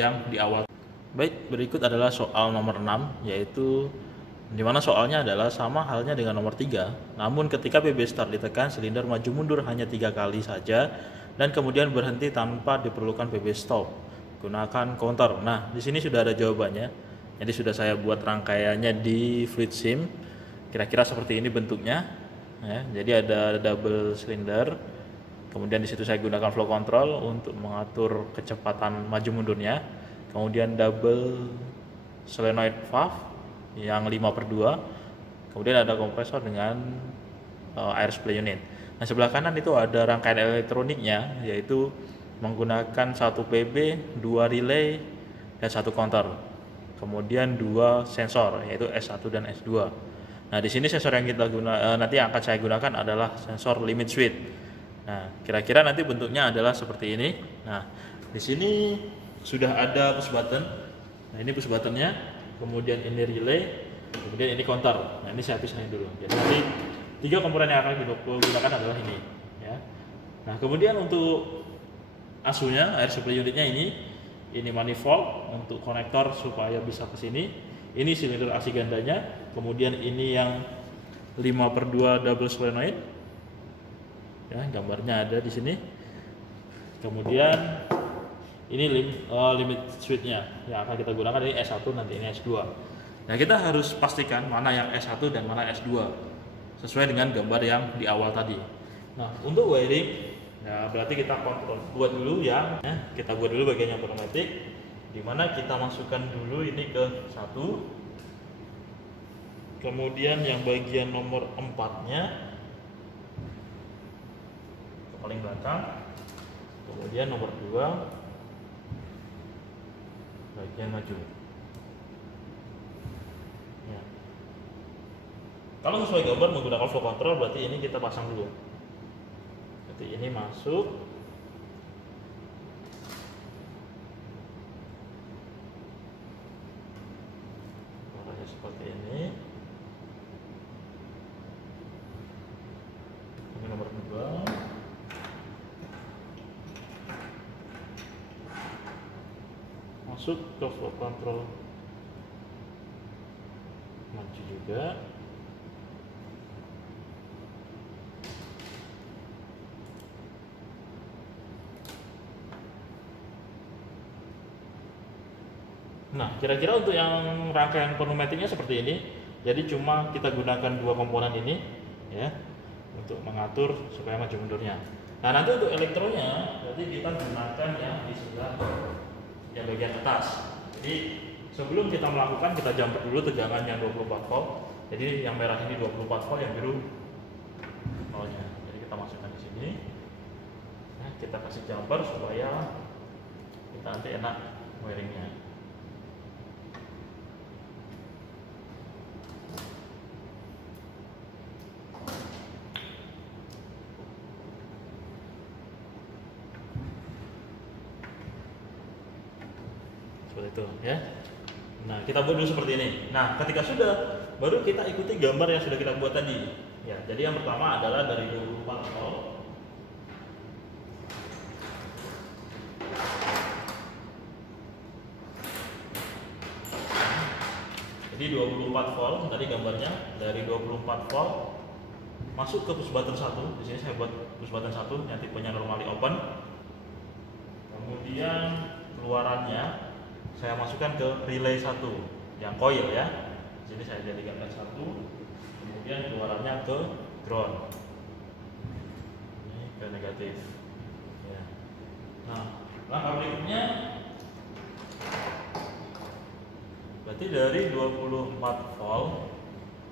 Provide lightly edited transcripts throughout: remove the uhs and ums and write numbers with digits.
yang di awal. Baik, berikut adalah soal nomor 6, yaitu dimana soalnya adalah sama halnya dengan nomor 3, namun ketika PB start ditekan, silinder maju mundur hanya 3 kali saja dan kemudian berhenti tanpa diperlukan PB stop. Gunakan counter. Nah, di sini sudah ada jawabannya. Jadi sudah saya buat rangkaiannya di fluid sim. Kira-kira seperti ini bentuknya. Ya, jadi ada double silinder. Kemudian di situ saya gunakan flow control untuk mengatur kecepatan maju mundurnya. Kemudian double solenoid valve yang 5/2. Kemudian ada kompresor dengan air supply unit. Nah, sebelah kanan itu ada rangkaian elektroniknya, yaitu menggunakan 1 PB, 2 relay, dan 1 counter. Kemudian 2 sensor, yaitu S1 dan S2. Nah, di sini sensor yang kita nanti yang akan saya gunakan adalah sensor limit switch. Nah, kira-kira nanti bentuknya adalah seperti ini. Nah, di sini sudah ada push button. Nah, ini push buttonnya, kemudian ini relay, kemudian ini counter. Nah, ini saya pisahin dulu. Jadi nanti 3 komponen yang akan kita gunakan adalah ini, ya. Nah, kemudian untuk asuhnya, air supply unitnya ini manifold untuk konektor supaya bisa ke sini. Ini silinder AC gandanya, kemudian ini yang 5/2 double solenoid. Ya, gambarnya ada di sini. Kemudian ini limit switch-nya yang akan kita gunakan, ini S1, nanti ini S2. Nah, kita harus pastikan mana yang S1 dan mana S2 sesuai dengan gambar yang di awal tadi. Nah, untuk wiring, ya berarti kita buat dulu ya, kita buat dulu bagian yang pneumatik, di mana kita masukkan dulu ini ke 1. Kemudian yang bagian nomor 4-nya ke paling belakang. Kemudian nomor 2 bagian maju. Ya. Kalau sesuai gambar menggunakan flow control, berarti ini kita pasang dulu. Jadi ini masuk. Warnanya seperti ini. Ini nomor 2. Masuk ke flow control, maju juga. Nah, kira-kira untuk yang rangkaian pneumatiknya seperti ini. Jadi cuma kita gunakan 2 komponen ini, ya, untuk mengatur supaya maju mundurnya. Nah, nanti untuk elektronya, berarti kita gunakan yang di sebelah yang bagian atas. Jadi sebelum kita melakukan, kita jumper dulu tegangan yang 24 volt. Jadi yang merah ini 24 volt, yang biru nolnya. Jadi kita masukkan di sini. Nah, kita kasih jumper supaya kita nanti enak wiringnya. Seperti itu, ya. Nah, kita buat dulu seperti ini. Nah, ketika sudah, baru kita ikuti gambar yang sudah kita buat tadi. Ya, jadi yang pertama adalah dari 24 volt. Jadi 24 volt tadi gambarnya, dari 24 volt masuk ke push button 1. Di sini saya buat push button 1 yang tipenya normally open. Kemudian keluarannya saya masukkan ke relay 1 yang coil, ya. Jadi saya jadikan 1. Kemudian keluarannya ke ground. Ini ke negatif. Ya. Nah, langkah berikutnya berarti dari 24 volt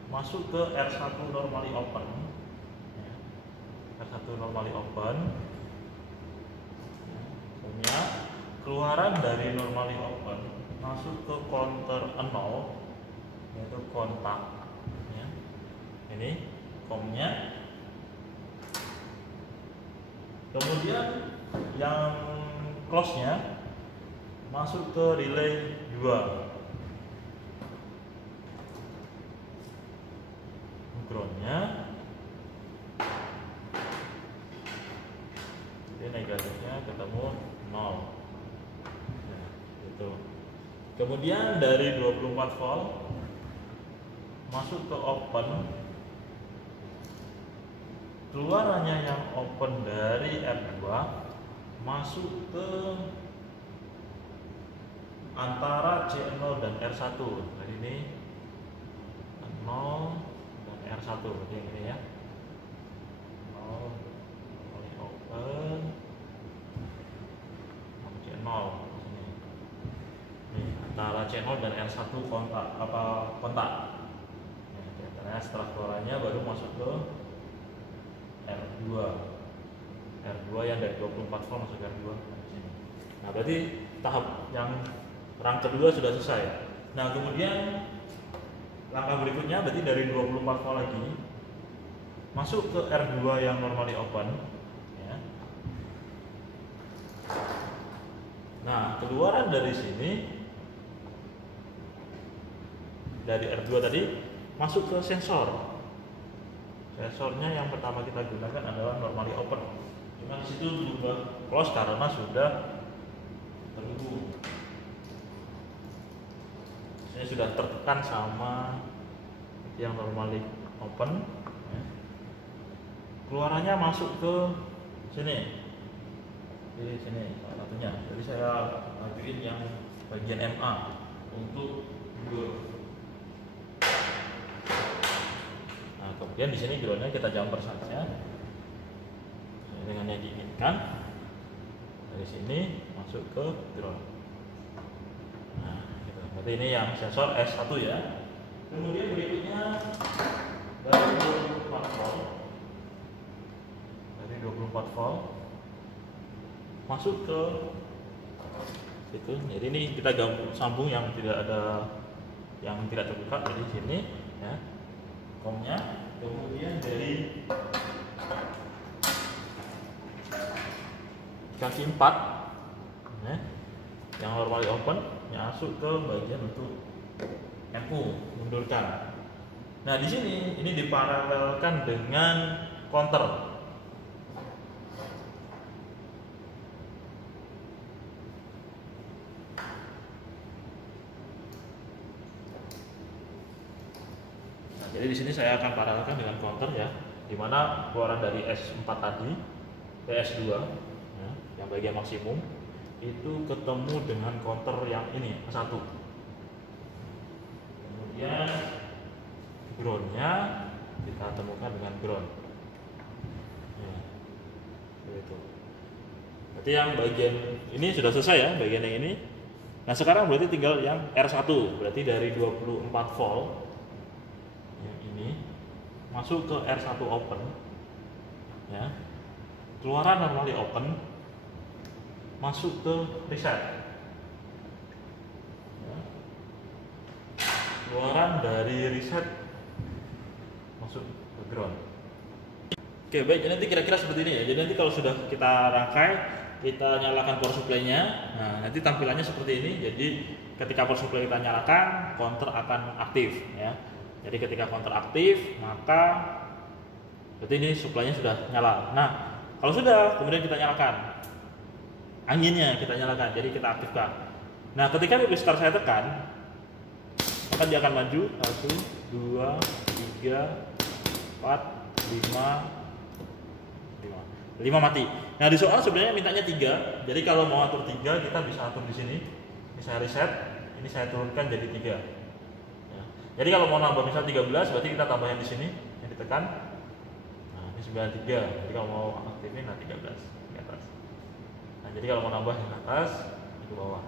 masuk ke R1 normally open. Ya. R1 normally open. Ya. Keluaran dari normally open masuk ke counter 0, yaitu kontak, ya. Ini komnya. Kemudian yang close nya masuk ke relay 2, groundnya. Jadi negatifnya ketemu 0. Tuh. Kemudian dari 24 volt masuk ke open, keluarannya yang open dari R2 masuk ke antara C0 dan R1. Jadi ini 0 dan R1, jadi ini ya. 0 kali open C0 sini. Nih, antara C0 dan R1 kontak kontak. Nah, setelah keluarannya baru masuk ke R2. R2 yang dari 24 volt masuk ke R2 di sini. Nah, berarti tahap yang rang kedua sudah selesai. Nah, kemudian langkah berikutnya berarti dari 24 volt lagi masuk ke R2 yang normally open ya. Nah, keluaran dari sini dari R2 tadi masuk ke sensor. Sensornya yang pertama kita gunakan adalah normally open. Cuma di situ sudah close karena sudah terhubung. Ini sudah tertekan sama yang normally open. Keluarannya masuk ke sini. Di sini salah satunya. Jadi saya majuin yang bagian MA untuk ground. Nah, kemudian di sini groundnya kita jumper saja dengan yang diinginkan. Dari sini masuk ke ground. Nah, gitu. Berarti ini yang sensor S1 ya. Kemudian berikutnya dari 24 volt. Dari 24 volt masuk ke situ. Jadi ini kita sambung yang tidak ada, yang tidak terbuka dari sini ya. Komnya. Kemudian dari kaki 4 ya, yang normally open masuk ke bagian untuk MU, mundurkan. Nah, di sini ini diparalelkan dengan counter. Nah, jadi di sini saya akan paralelkan dengan counter ya, dimana keluaran dari S4 tadi, S2 ya, yang bagian maksimum itu ketemu dengan counter yang ini S1. Kemudian groundnya kita temukan dengan ground ya, begitu. Berarti yang bagian ini sudah selesai ya, bagian yang ini. Nah, sekarang berarti tinggal yang R1, berarti dari 24 volt yang ini masuk ke R1 open ya, keluaran normally open masuk ke reset ya. Keluaran dari reset masuk ke ground. Oke, baik, jadi nanti kira-kira seperti ini ya. Jadi nanti kalau sudah kita rangkai, kita nyalakan power supply-nya. Nah, nanti tampilannya seperti ini. Jadi ketika power supply kita nyalakan, counter akan aktif ya. Jadi ketika counter aktif, maka berarti ini supply-nya sudah nyala. Nah, kalau sudah, kemudian kita nyalakan anginnya, kita nyalakan, jadi kita aktifkan. Nah, ketika baby start saya tekan, maka dia akan maju 1, 2, 3, 4, 5 mati. Nah, di soal sebenarnya mintanya 3. Jadi kalau mau atur 3, kita bisa atur di sini. Ini saya reset, ini saya turunkan jadi 3. Ya. Jadi kalau mau nambah misal 13, berarti kita tambahin di sini yang ditekan. Nah, ini 93. Jadi kalau mau aktifin nah 13 di atas. Nah, jadi kalau mau nambah yang atas, ke bawah.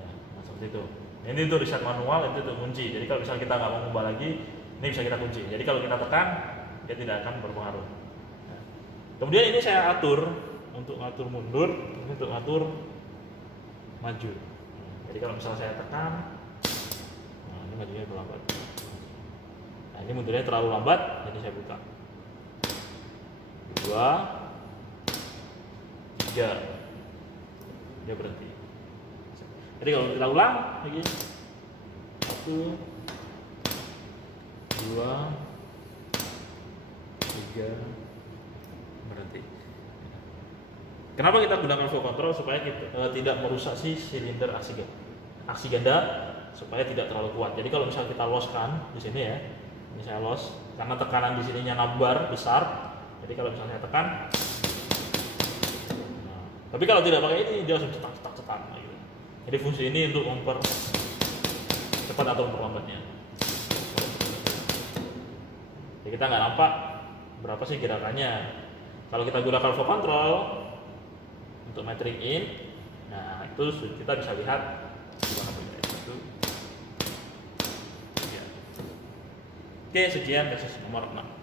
Ya, nah seperti itu. Ini untuk reset manual, itu untuk kunci. Jadi kalau misalnya kita nggak mau ubah lagi, ini bisa kita kunci. Jadi kalau kita tekan, dia tidak akan berpengaruh. Nah, kemudian ini saya atur untuk ngatur mundur, ini untuk ngatur maju. Nah, jadi kalau misalnya saya tekan, nah ini majunya terlambat. Nah, ini mundurnya terlalu lambat, jadi saya buka. 2, 3, dia berhenti. Jadi kalau kita ulang lagi, 1, 2, 3, berhenti. Kenapa kita gunakan flow control? Supaya kita tidak merusak si silinder aksi ganda, supaya tidak terlalu kuat. Jadi kalau misalnya kita loskan di sini ya, ini saya los karena tekanan di sininya nabar besar. Jadi kalau misalnya saya tekan, nah, tapi kalau tidak pakai ini dia langsung cetak gitu. Jadi fungsi ini untuk mempercepat atau memperlambatnya. Jadi kita nggak nampak berapa sih gerakannya. Kalau kita gunakan flow control untuk metering in, nah itu kita bisa lihat gimana begini. Oke, sekian kasus nomor 6.